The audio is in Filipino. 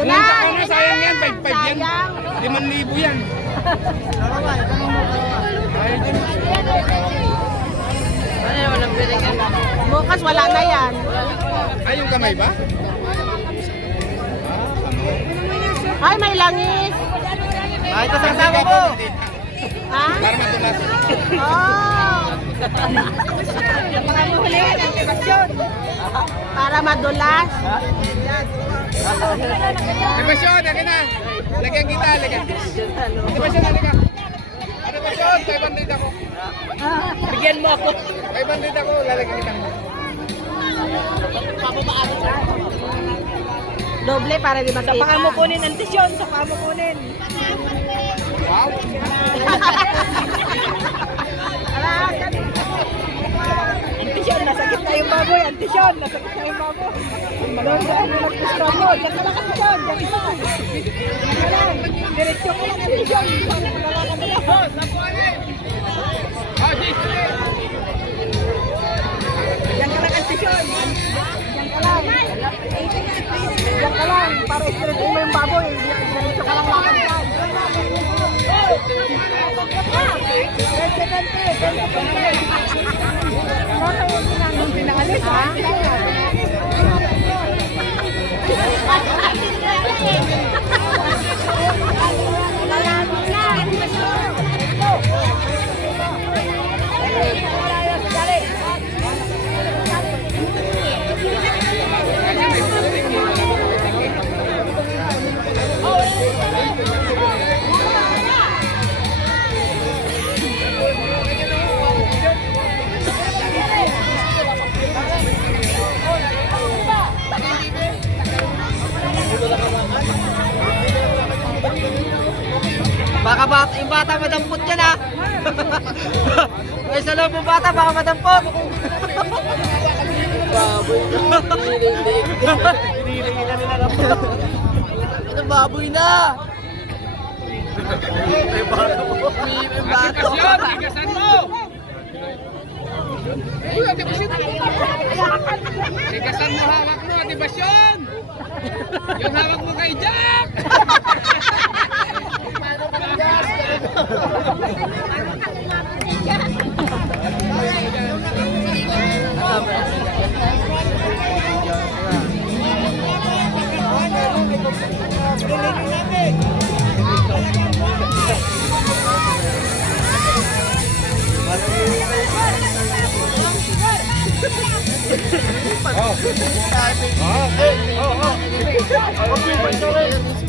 Sige na. Sayang yan, 5-5 yan. 5,000 yan. Bukas wala na yan. Ay, yung kamay ba? Ay, may langis. Ay, ito sa kasama ko. Ha? Para matulas. Oh. Para madulas. Dibasyon, akin na. Lagyan kita, lagyan. Dibasyon, halika. Dibasyon, 500 ako. Bigyan mo ako. 500 ako, lalagyan kita. Doble para di makita. Sa paa mo kunin ang tisyon, sa paa mo kunin. Wow. Ang tisyon, nasa gitna yung baboy. Ang tisyon, nasa gitna yung baboy. Doon sa ano nagpistro mo. Diyan ka lang ang tisyon, diyan ka lang. Diyan ka lang. Diretsyo ka lang ang tisyon. Diyan ka lang ang tisyon. Diyan ka lang. Diyan ka lang. Para istritin mo yung baboy. Diretsyo ka lang lakad dyan. Pinaalis ha? Baka yung bata madampot yan ha. May sa loob ng bata baka madampot. Baboy na. Hinihiling na nila lang. Ito baboy na. May bata mo. May bata mo. Igasan mo! Igasan mo hawak mo, Dibasyon! Yung hawak mo kay Jack!